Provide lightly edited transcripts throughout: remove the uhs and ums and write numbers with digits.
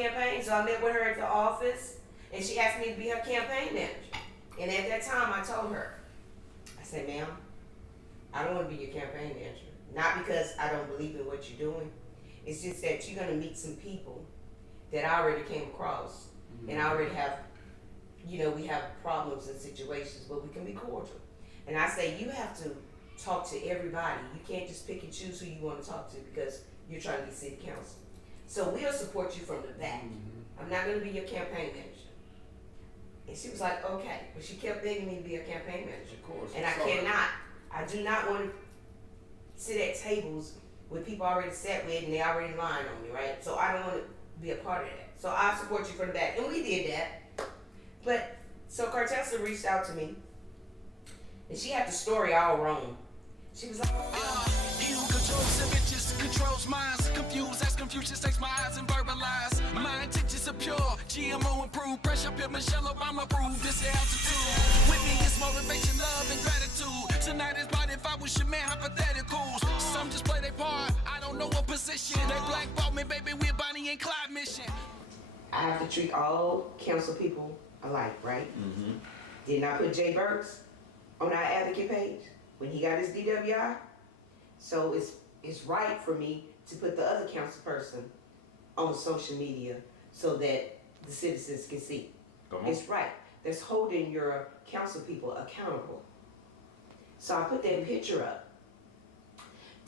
campaign, so I met with her at the office, and she asked me to be her campaign manager. And at that time, I told her, I said, ma'am, I don't want to be your campaign manager. Not because I don't believe in what you're doing. It's just that you're going to meet some people that I already came across, and I already have, we have problems and situations, but we can be cordial. And I say, you have to talk to everybody. You can't just pick and choose who you want to talk to because you're trying to be city council. So we'll support you from the back. I'm not going to be your campaign manager. And she was like, okay. But she kept begging me to be a campaign manager. Of course. And I do not want to sit at tables with people already sat with and they already lying on me, right? So I don't want to be a part of that. So I support you from the back. And we did that. But, so Cartessa reached out to me. And she had the story all wrong. She was like, he who controls the bitches controls minds. Confused as Confucius takes my eyes and verbalize. My intentions are pure, GMO improved. Pressure up Michelle Obama approved. This is altitude. With me is motivation, love, and gratitude. Tonight is about if I was your man, hypotheticals. Some just play their part, I don't know what position. They blackball me, baby, we're Bonnie and Clyde mission. I have to treat all council people alike, right? Did not put Jay Burks on our advocate page when he got his DWI. So it's right for me to put the other council person on social media so that the citizens can see. It's right. That's holding your council people accountable. So I put that picture up.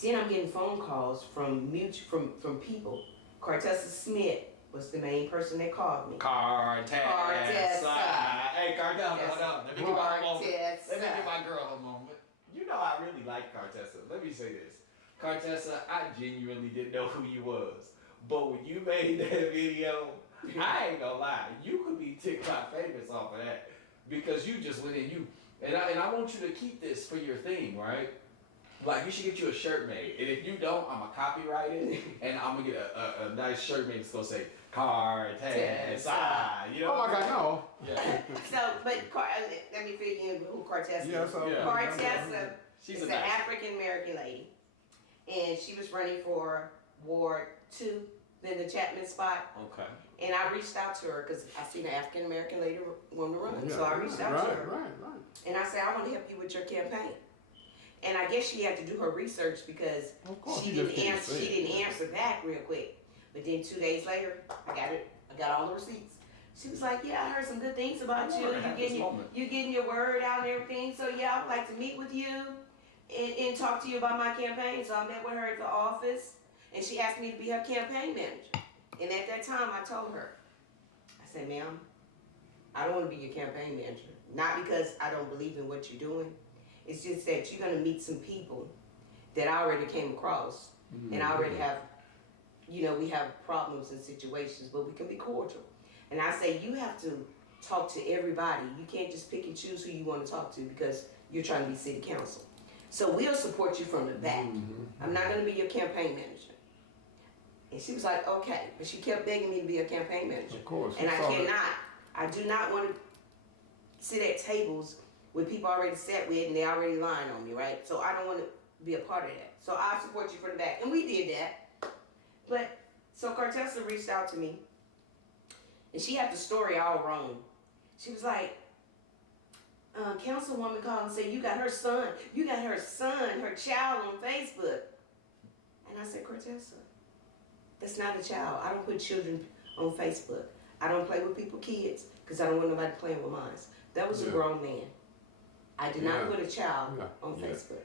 Then I'm getting phone calls from people. Cartessa Smith was the main person that called me. Cartessa. Hey, Cartessa, hold on. Let me get my moment. Cartessa. Let me get my girl a moment. You know I really like Cartessa. Let me say this. Cartessa, I genuinely didn't know who you was. But when you made that video, I ain't gonna lie, you could be TikTok famous off of that. Because you just went in, and I want you to keep this for your thing, right? Like, you should get you a shirt made. And if you don't, I'm gonna copyright it. And I'm gonna get a nice shirt made that's gonna say, Cartessa. You know? Oh my God, no. Yeah. So, but let me fill you in who Cartessa is. Yeah, so Cartessa is an nice African American lady. And she was running for Ward 2, then the Chapman spot. Okay. And I reached out to her because I seen an African American lady want to run. So I reached out to her. Right. And I said, I want to help you with your campaign. And I guess she had to do her research because she didn't answer back real quick. But then 2 days later, I got all the receipts. She was like, yeah, I heard some good things about you. You getting your word out and everything. So yeah, I would like to meet with you and talk to you about my campaign. So I met with her at the office and she asked me to be her campaign manager. And at that time I told her, I said, ma'am, I don't want to be your campaign manager. Not because I don't believe in what you're doing. It's just that you're going to meet some people that I already came across. And I already have, we have problems and situations, but we can be cordial. And I say, you have to talk to everybody. You can't just pick and choose who you want to talk to because you're trying to be city council. So we'll support you from the back. I'm not going to be your campaign manager. And she was like, okay. But she kept begging me to be a campaign manager. Of course. And I do not want to sit at tables with people already sat with and they already lying on me, right? So I don't want to be a part of that. So I support you from the back. And we did that. But, so Cartessa reached out to me. And she had the story all wrong. She was like, Councilwoman called and said, you got her child on Facebook. And I said, Cartessa, that's not a child. I don't put children on Facebook. I don't play with people's kids because I don't want nobody playing with mine. That was a grown man. I did not put a child on Facebook.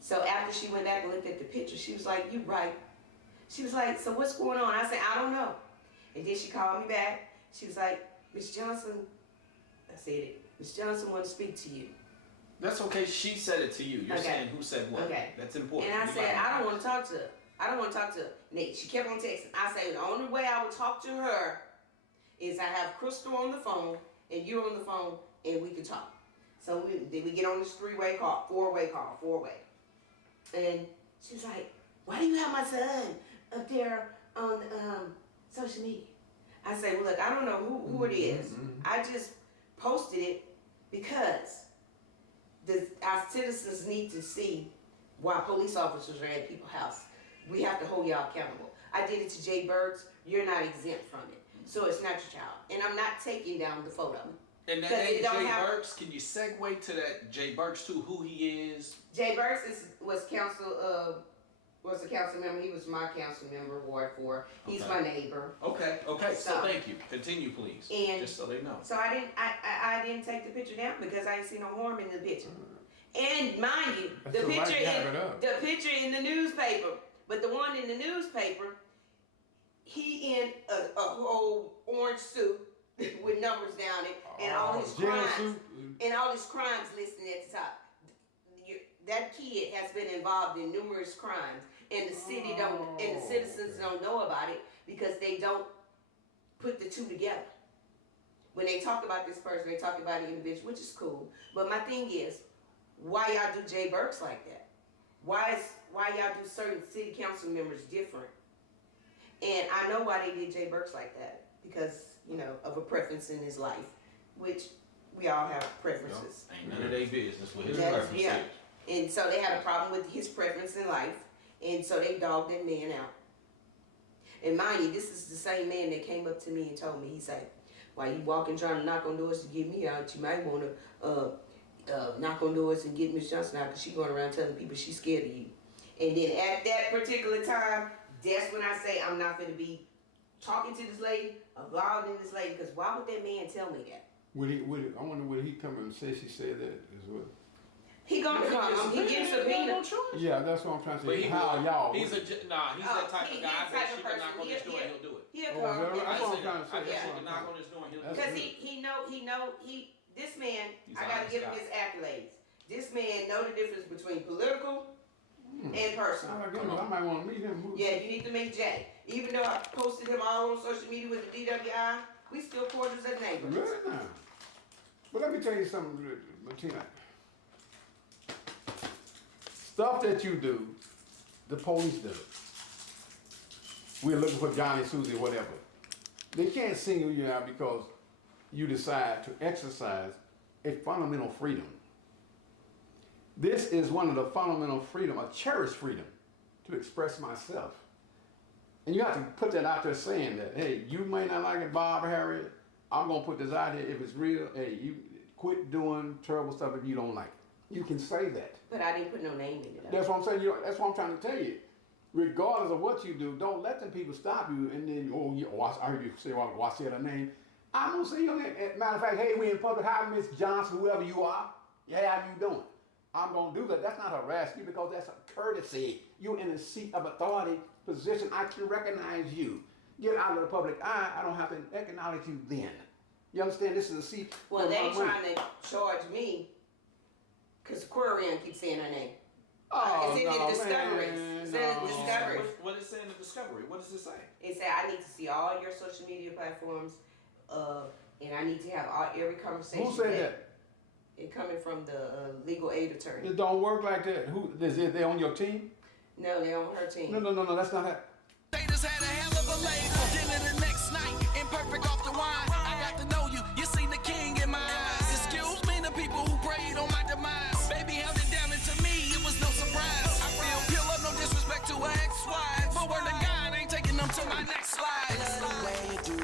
So after she went back and looked at the picture, she was like, you right. She was like, so what's going on? I said, I don't know. And then she called me back. She was like, Ms. Johnson, I said it, Ms. Johnson wants to speak to you. That's okay. She said it to you. You're saying who said what. Okay. That's important. And I said, I don't want to talk to her. I don't want to talk to her. Nate, she kept on texting. I said, the only way I would talk to her is I have Crystal on the phone and you're on the phone and we can talk. So then we get on this four-way call. And she was like, why do you have my son up there on social media? I said, well, look, I don't know who it is. I just posted it because our citizens need to see why police officers are at people's house. We have to hold y'all accountable. I did it to Jay Burks. You're not exempt from it. So it's not your child. And I'm not taking down the photo. And that name Jay Burks, can you segue to that Jay Burks too, who he is? Jay Burks was a council member. He was my council member, Ward 4. He's my neighbor. Okay. So thank you. Continue, please. And just so they know. So I didn't take the picture down because I didn't see no harm in the picture. And mind you, the picture in the newspaper, but the one in the newspaper, he in a whole orange suit with numbers down it and all his crimes listed at the top. That kid has been involved in numerous crimes, and the city and the citizens don't know about it because they don't put the two together. When they talk about this person, they talk about an individual, which is cool. But my thing is, why y'all do Jay Burks like that? Why y'all do certain city council members different? And I know why they did Jay Burks like that, because, of a preference in his life, which we all have preferences. Ain't none of their business with his preference. Yeah. And so they had a problem with his preference in life, and so they dogged that man out. And mind you, this is the same man that came up to me and told me, he said, while you walking trying to knock on doors to get me out, you might want to knock on doors and get Miss Johnson out, because she's going around telling people she's scared of you. And then at that particular time, that's when I say I'm not going to be talking to this lady, involved in this lady, because why would that man tell me that? I wonder would he come and say she said that as well? He gonna come. He gets subpoena. Yeah, that's what I'm trying to say. He's that type of guy that she can knock on his door and he'll do it. He'll come. That's what I'm trying to say. She can knock on his door and he'll do it. Because this man, I gotta give him his accolades. This man know the difference between political and personal. I might want to meet him. Yeah, you need to meet Jay. Even though I posted him all on social media with the DWI, we still cordial as neighbors. Really now. But let me tell you something, Matina. Stuff that you do, the police do. We're looking for Johnny, Susie, whatever. They can't single you out because you decide to exercise a fundamental freedom. This is one of the fundamental freedom, a cherished freedom, to express myself. And you have to put that out there saying that, hey, you may not like it, Bob, Harriet. I'm going to put this out here. If it's real, hey, you quit doing terrible stuff if you don't like it. You can say that. But I didn't put no name in it. That's what I'm saying. That's what I'm trying to tell you. Regardless of what you do, don't let them people stop you and then, I heard you say, I said her name. I'm going to say your name. Matter of fact, hey, we in public. Hi, Miss Johnson, whoever you are. Yeah, how you doing? I'm going to do that. That's not harass you because that's a courtesy. You're in a seat of authority position. I can recognize you. Get out of the public eye. I don't have to acknowledge you then. You understand? This is a seat. Well, they trying to charge me because Aquarian keeps saying her name. It's in the discoveries. It's in the discoveries. What is it in the discovery? What does it say? It said I need to see all your social media platforms, and I need to have every conversation. Who said that? It coming from the legal aid attorney. It don't work like that. Who is it? They on your team? No, they're on her team. No, that's not that. They just had a hell of a label. Dinner the next night, imperfect off the wine.